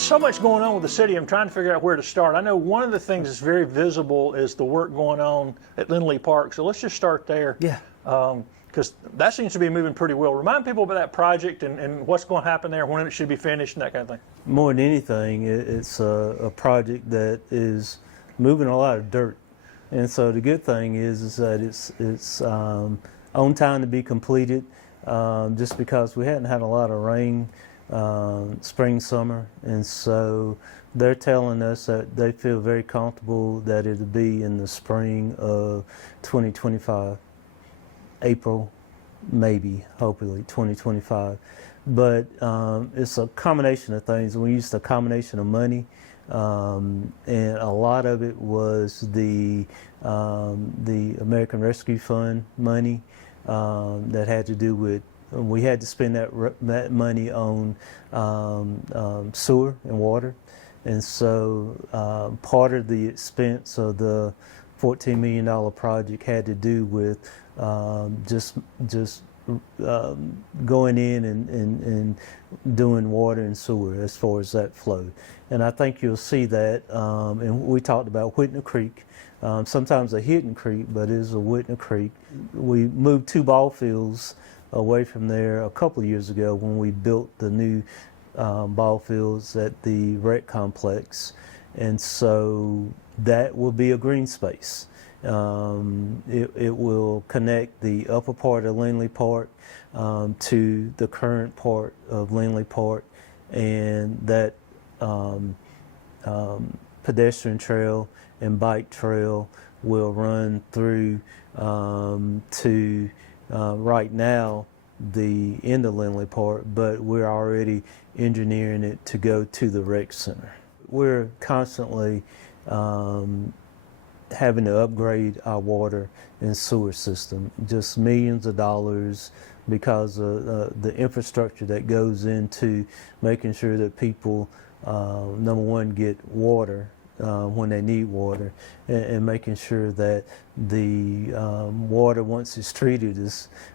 so much going on with the city. I'm trying to figure out where to start. I know one of the things that's very visible is the work going on at Lindley Park. So let's just start there. Yeah. Because that seems to be moving pretty well. Remind people about that project and what's going to happen there, when it should be finished, and that kind of thing. More than anything, it's a project that is moving a lot of dirt. And so the good thing is that it's on time to be completed, just because we hadn't had a lot of rain spring, summer, and so they're telling us that they feel very comfortable that it'll be in the spring of 2025, April, maybe, hopefully 2025. But it's a combination of things. We used a combination of money, and a lot of it was the American Rescue Fund money that had to do with. We had to spend that money on sewer and water, and so part of the expense of the $14 million project had to do with just going in and doing water and sewer as far as that flow. And I think you'll see that, and we talked about Whitney Creek, sometimes a hidden creek, but it is a Whitney Creek. We moved 2 ball fields away from there a couple of years ago when we built the new ball fields at the rec complex, and so that will be a green space. It will connect the upper part of Lindley Park to the current part of Lindley Park, and that pedestrian trail and bike trail will run through to right now the end of Lindley Park, but we're already engineering it to go to the rec center. We're constantly having to upgrade our water and sewer system, just millions of dollars, because of the infrastructure that goes into making sure that people, number one, get water when they need water, and making sure that the water, once it's treated,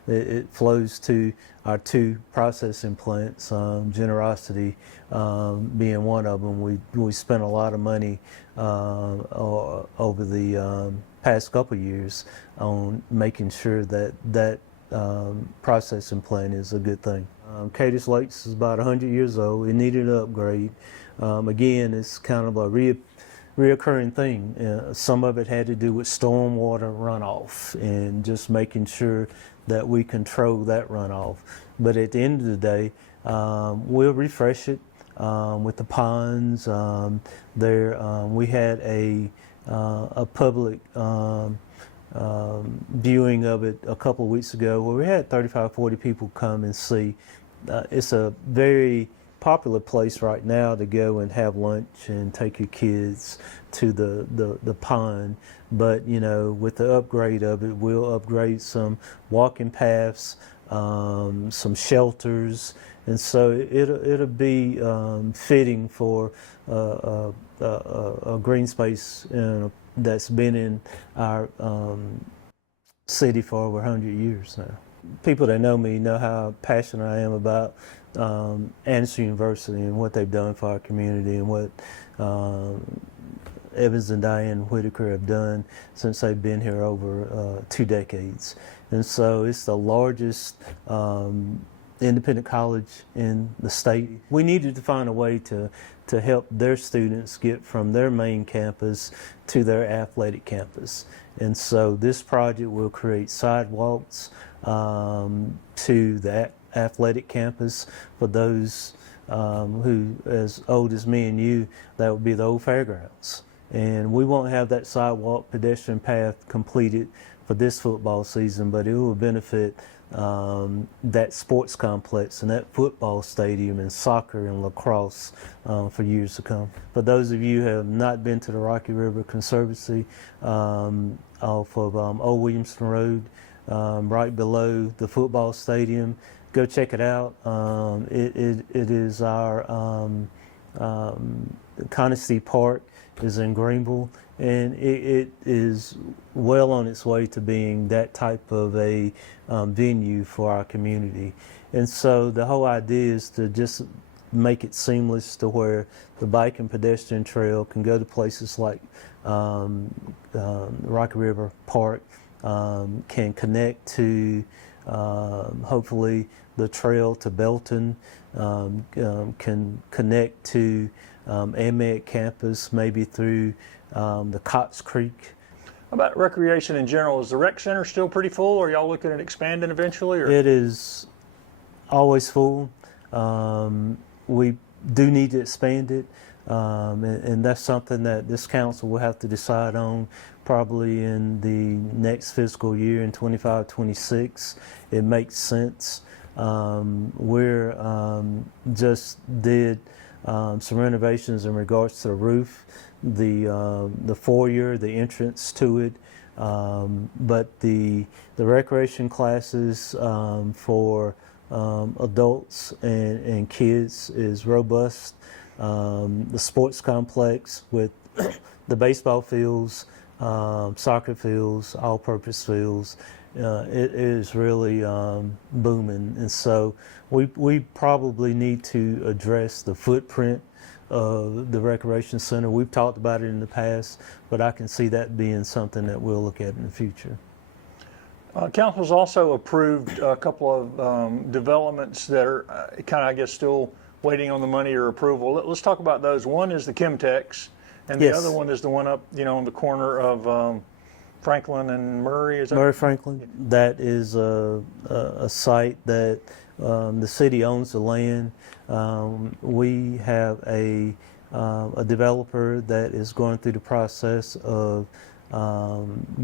it flows to our 2 processing plants, Generosity being one of them. We spent a lot of money over the past couple of years on making sure that processing plant is a good thing. Cadiz Lakes is about 100 years old. It needed an upgrade. Again, it's kind of a reoccurring thing. Some of it had to do with stormwater runoff and just making sure that we control that runoff. But at the end of the day, we'll refresh it with the ponds. We had a public viewing of it a couple of weeks ago where we had 35, 40 people come and see. It's a very popular place right now to go and have lunch and take your kids to the pond. But you know, with the upgrade of it, we'll upgrade some walking paths, some shelters, and so it'll be fitting for a green space that's been in our city for over 100 years now. People that know me know how passionate I am about Anderson University and what they've done for our community, and what Evans and Diane Whitaker have done since they've been here over 2 decades. And so it's the largest independent college in the state. We needed to find a way to help their students get from their main campus to their athletic campus. And so this project will create sidewalks to the athletic campus for those who, as old as me and you, that would be the old fairgrounds. And we won't have that sidewalk pedestrian path completed for this football season, but it will benefit that sports complex and that football stadium and soccer and lacrosse for years to come. For those of you who have not been to the Rocky River Conservancy off of Old Williamson Road, right below the football stadium, go check it out. It is our Conisty Park is in Greenville, and it is well on its way to being that type of a venue for our community. And so the whole idea is to just make it seamless to where the bike and pedestrian trail can go to places like Rocky River Park, can connect to hopefully the trail to Belton, can connect to AMEC campus, maybe through the Cox Creek. How about recreation in general? Is the rec center still pretty full? Are y'all looking at expanding eventually? Or? It is always full. We do need to expand it, and that's something that this council will have to decide on probably in the next fiscal year in 25-26. It makes sense. We're just did some renovations in regards to the roof, the foyer, the entrance to it, but the recreation classes for adults and kids is robust. The sports complex with the baseball fields, soccer fields, all-purpose fields, it is really booming. And so we probably need to address the footprint of the recreation center. We've talked about it in the past, but I can see that being something that we'll look at in the future. Council's also approved a couple of developments that are kind of, I guess, still waiting on the money or approval. Let's talk about those. One is the Chemtex, and Yes. the other one is the one up, on the corner of Franklin and Murray. Is that Murray Franklin, that is a site that the city owns the land. We have a developer that is going through the process of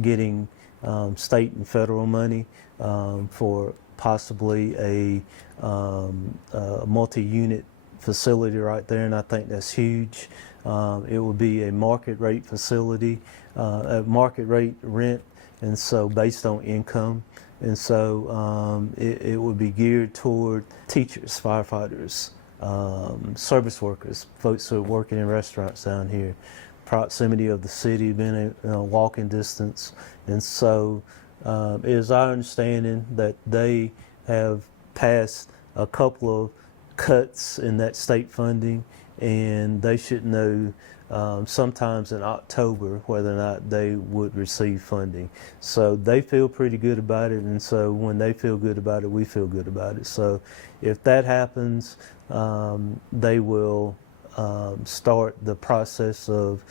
getting state and federal money for possibly a multi-unit facility right there, and I think that's huge. It will be a market rate facility, a market rate rent, and so based on income. And so it would be geared toward teachers, firefighters, service workers, folks who are working in restaurants down here, proximity of the city, being a walking distance. And so it is our understanding that they have passed a couple of cuts in that state funding, and they should know sometimes in October whether or not they would receive funding. So they feel pretty good about it, and so when they feel good about it, we feel good about it. So if that happens, they will start the process of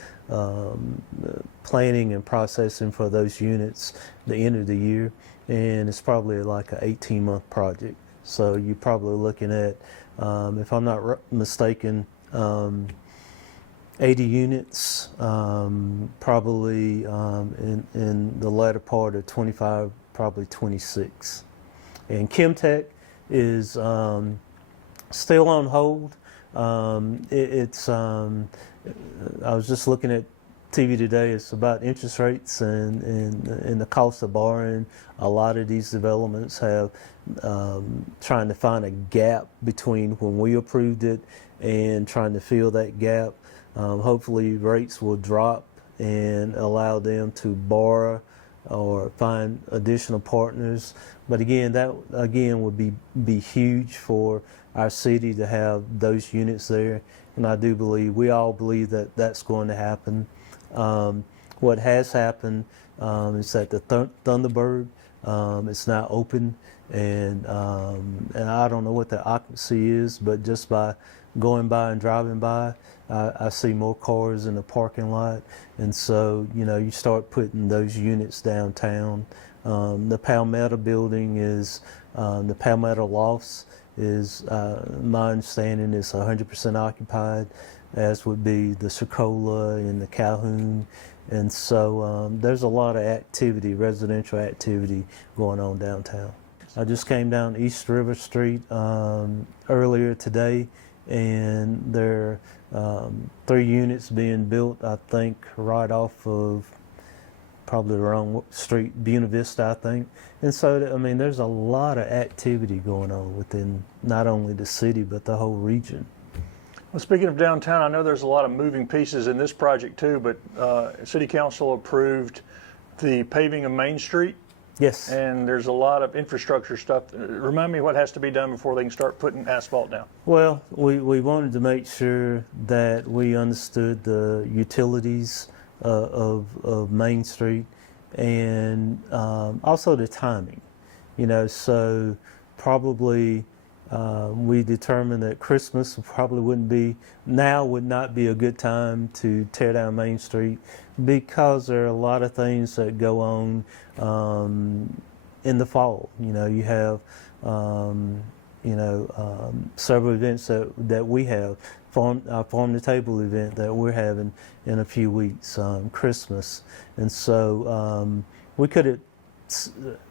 planning and processing for those units the end of the year, and it's probably like an 18-month project. So you're probably looking at, if I'm not mistaken, 80 units, probably in the latter part of 25, probably 26. And Chemtech is still on hold. I was just looking at TV today. It's about interest rates and the cost of borrowing. A lot of these developments have trying to find a gap between when we approved it and trying to fill that gap. Hopefully rates will drop and allow them to borrow or find additional partners. But again, that would be huge for our city to have those units there. And I do believe, we all believe that that's going to happen. What has happened is that the Thunderbird is now open, and I don't know what the occupancy is, but just by going by and driving by, I see more cars in the parking lot. And so, you start putting those units downtown. The Palmetto building is, the Palmetto Lofts is, my understanding is 100% occupied, as would be the Circola and the Calhoun. And so there's a lot of activity, residential activity going on downtown. I just came down East River Street earlier today, and there are 3 units being built, I think, right off of probably the wrong street, Buena Vista, I think. And so, there's a lot of activity going on within not only the city, but the whole region. Well, speaking of downtown, I know there's a lot of moving pieces in this project too, but City Council approved the paving of Main Street. Yes. and there's a lot of infrastructure stuff. Remind me what has to be done before they can start putting asphalt down. Well, we wanted to make sure that we understood the utilities of Main Street and also the timing. So probably we determined that Christmas probably would not be a good time to tear down Main Street because there are a lot of things that go on in the fall. You have several events that we have. Our Farm to Table event that we're having in a few weeks, Christmas, and so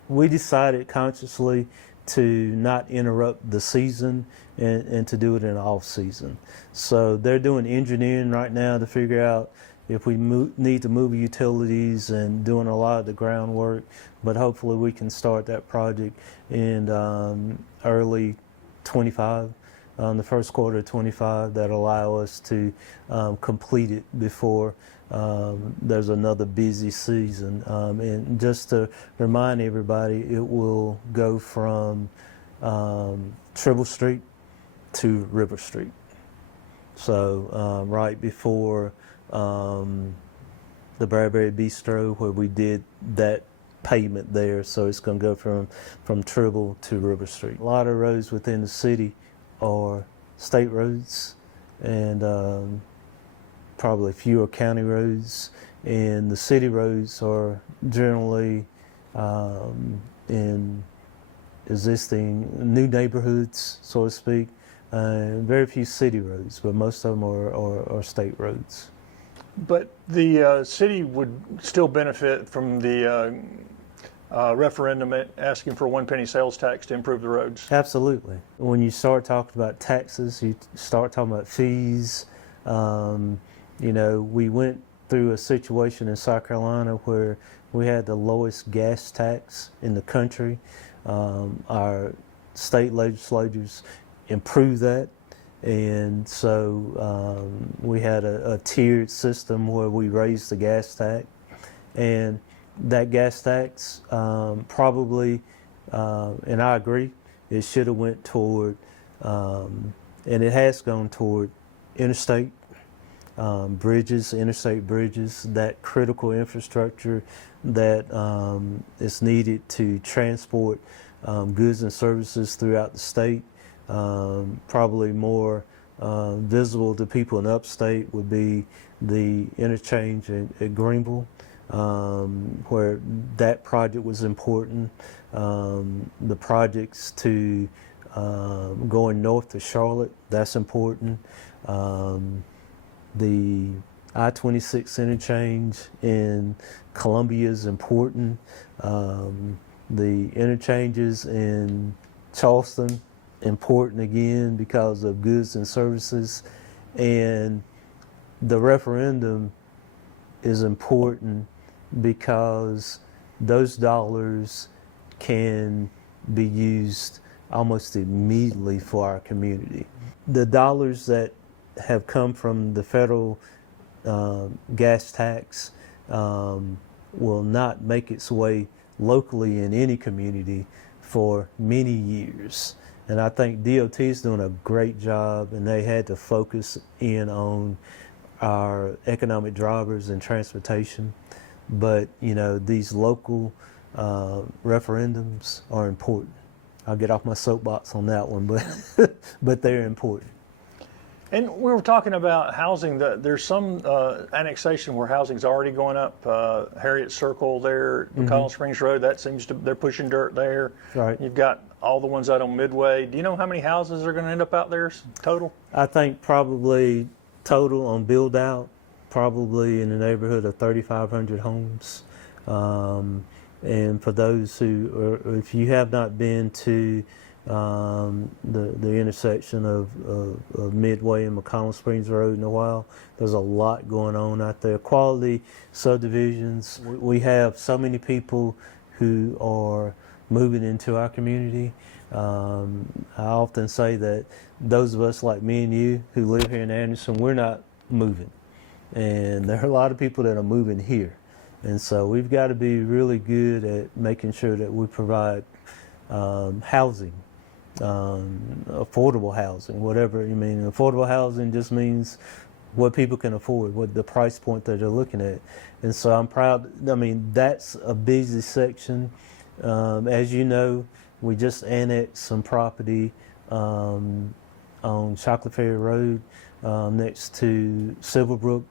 we decided consciously to not interrupt the season and to do it in off season. So they're doing engineering right now to figure out if we need to move utilities and doing a lot of the groundwork, but hopefully we can start that project in early 25, the first quarter of 25, that allow us to complete it before there's another busy season. And just to remind everybody, it will go from Tribble Street to River Street. So right before the Bradbury Bistro, where we did that pavement there, so it's going to go from Tribble to River Street. A lot of roads within the city are state roads, and probably fewer county roads, and the city roads are generally in existing new neighborhoods, so to speak. Very few city roads, but most of them are state roads. But the city would still benefit from the referendum asking for a 1 penny sales tax to improve the roads. Absolutely. When you start talking about taxes, you start talking about fees. We went through a situation in South Carolina where we had the lowest gas tax in the country. Our state legislatures improved that. And so we had a tiered system where we raised the gas tax. And that gas tax probably, and I agree, it should have went toward, and it has gone toward interstate bridges, interstate bridges, that critical infrastructure that is needed to transport goods and services throughout the state. Probably more visible to people in upstate would be the interchange at Greenville, where that project was important. The projects to going north to Charlotte, that's important. The I-26 interchange in Columbia is important. The interchanges in Charleston, important again because of goods and services. And the referendum is important because those dollars can be used almost immediately for our community. The dollars that have come from the federal gas tax will not make its way locally in any community for many years. And I think DOT is doing a great job, and they had to focus in on our economic drivers and transportation. But, these local referendums are important. I'll get off my soapbox on that one, but they're important. And we were talking about housing. There's some annexation where housing's already going up. Harriet Circle there, College Springs Road, they're pushing dirt there. Right. You've got all the ones out on Midway. Do you know how many houses are going to end up out there total? I think probably total on build out, probably in the neighborhood of 3,500 homes. And for those if you have not been to the intersection of Midway and McConnell Springs Road in a while, there's a lot going on out there. Quality subdivisions. We have so many people who are moving into our community. I often say that those of us like me and you who live here in Anderson, we're not moving. And there are a lot of people that are moving here. And so we've got to be really good at making sure that we provide housing, affordable housing, whatever you mean. Affordable housing just means what people can afford, what the price point that they're looking at. And so I'm proud. I mean, that's a busy section. As you know, we just annexed some property on Chocolate Ferry Road next to Silverbrook,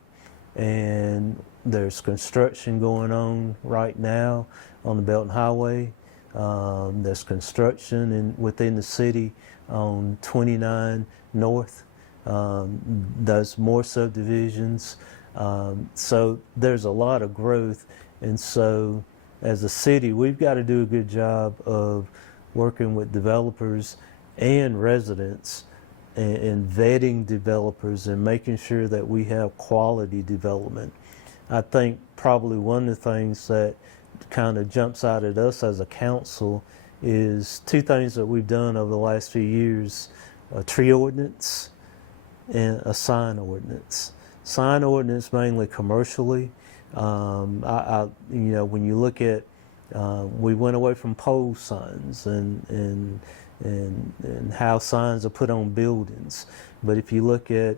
and there's construction going on right now on the Belton Highway. There's construction within the city on 29 North. There's more subdivisions. So there's a lot of growth. And so as a city, we've got to do a good job of working with developers and residents and vetting developers and making sure that we have quality development. I think probably one of the things that kind of jumps out at us as a council is two things that we've done over the last few years: a tree ordinance and a sign ordinance. Sign ordinance mainly commercially. When you look at, we went away from pole signs and how signs are put on buildings. But if you look at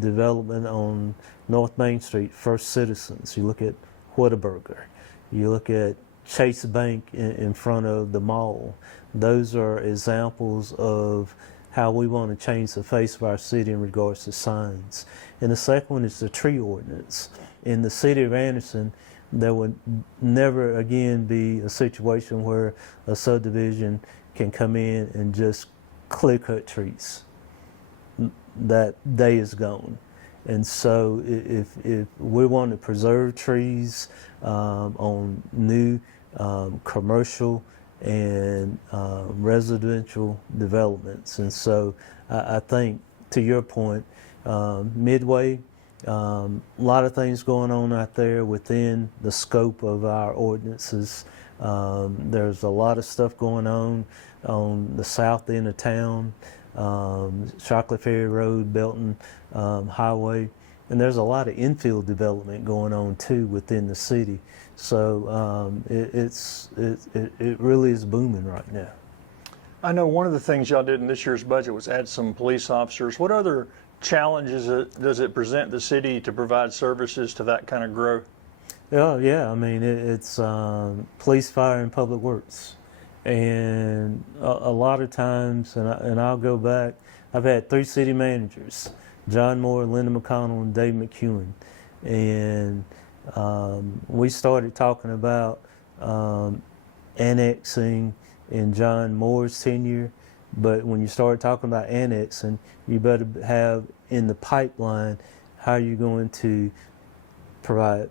development on North Main Street, First Citizens, you look at Whataburger, you look at Chase Bank in front of the mall. Those are examples of how we want to change the face of our city in regards to signs. And the second one is the tree ordinance. In the city of Anderson, there would never again be a situation where a subdivision can come in and just clear cut trees. That day is gone. And so if we want to preserve trees on new commercial and residential developments. And so I think, to your point, Midway, a lot of things going on out there within the scope of our ordinances. There's a lot of stuff going on the south end of town, Chocolate Ferry Road, Belton Highway, and there's a lot of infill development going on too within the city. So it really is booming right now. I know one of the things y'all did in this year's budget was add some police officers. What other challenges does it present the city to provide services to that kind of growth? Oh yeah, I mean it's police, fire, and public works, and a lot of times, and I'll go back. I've had 3 city managers: John Moore, Linda McConnell, and Dave McEwen, and we started talking about annexing in John Moore's tenure. But when you start talking about annexing, you better have in the pipeline how you're going to provide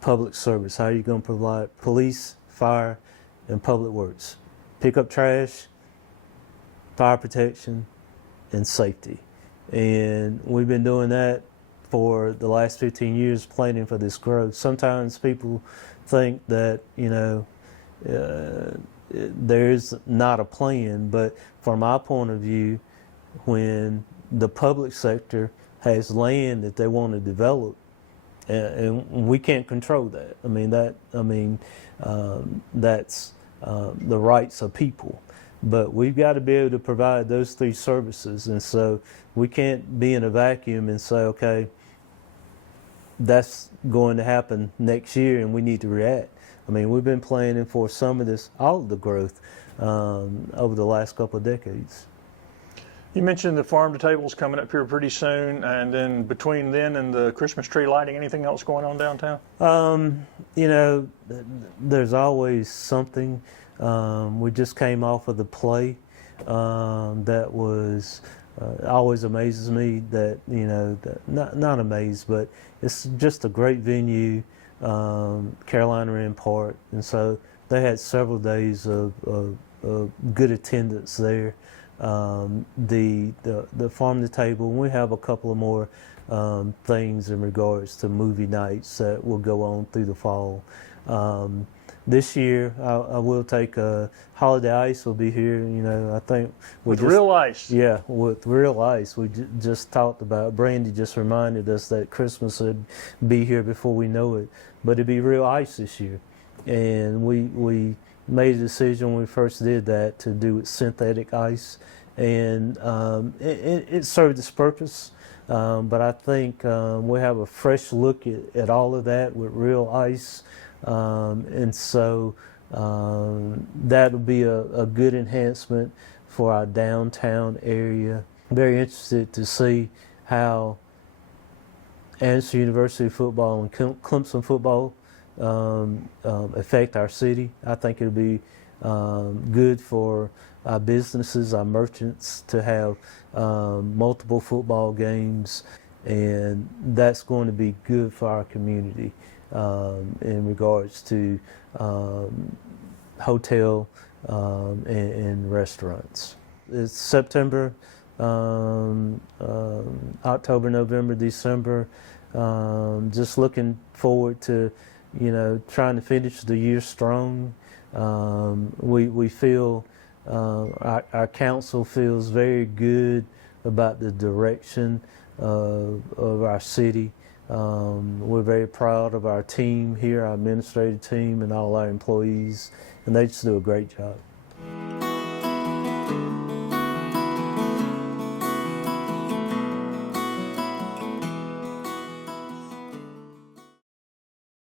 public service, how you're going to provide police, fire, and public works, pick up trash, fire protection, and safety. And we've been doing that for the last 15 years, planning for this growth. Sometimes people think that, there's not a plan, but from my point of view, when the public sector has land that they want to develop, and we can't control that. That's the rights of people. But we've got to be able to provide those 3 services, and so we can't be in a vacuum and say, okay, that's going to happen next year, and we need to react. We've been planning for some of this, all of the growth over the last couple of decades. You mentioned the farm to tables coming up here pretty soon, and then between then and the Christmas tree lighting, anything else going on downtown? There's always something. We just came off of the play that was always amazes me that, not amazed, but it's just a great venue. Carolina Inn Park, and so they had several days of good attendance there. The farm to table, we have a couple of more things in regards to movie nights that will go on through the fall. this year I will take holiday ice will be here. You know, I think With real ice. Yeah, with real ice. We just talked about. Brandy just reminded us that Christmas would be here before we know it, but it'd be real ice this year, and we made a decision when we first did that to do it synthetic ice, and it served its purpose. But I think we'll have a fresh look at all of that with real ice, and so that'll be a good enhancement for our downtown area. Very interested to see how Anderson University football and Clemson football affect our city. I think it'll be good for our businesses, our merchants to have multiple football games, and that's going to be good for our community in regards to hotel and restaurants. It's September, October, November, December. Just looking forward to, trying to finish the year strong. We feel our council feels very good about the direction of our city. We're very proud of our team here, our administrative team, and all our employees, and they just do a great job.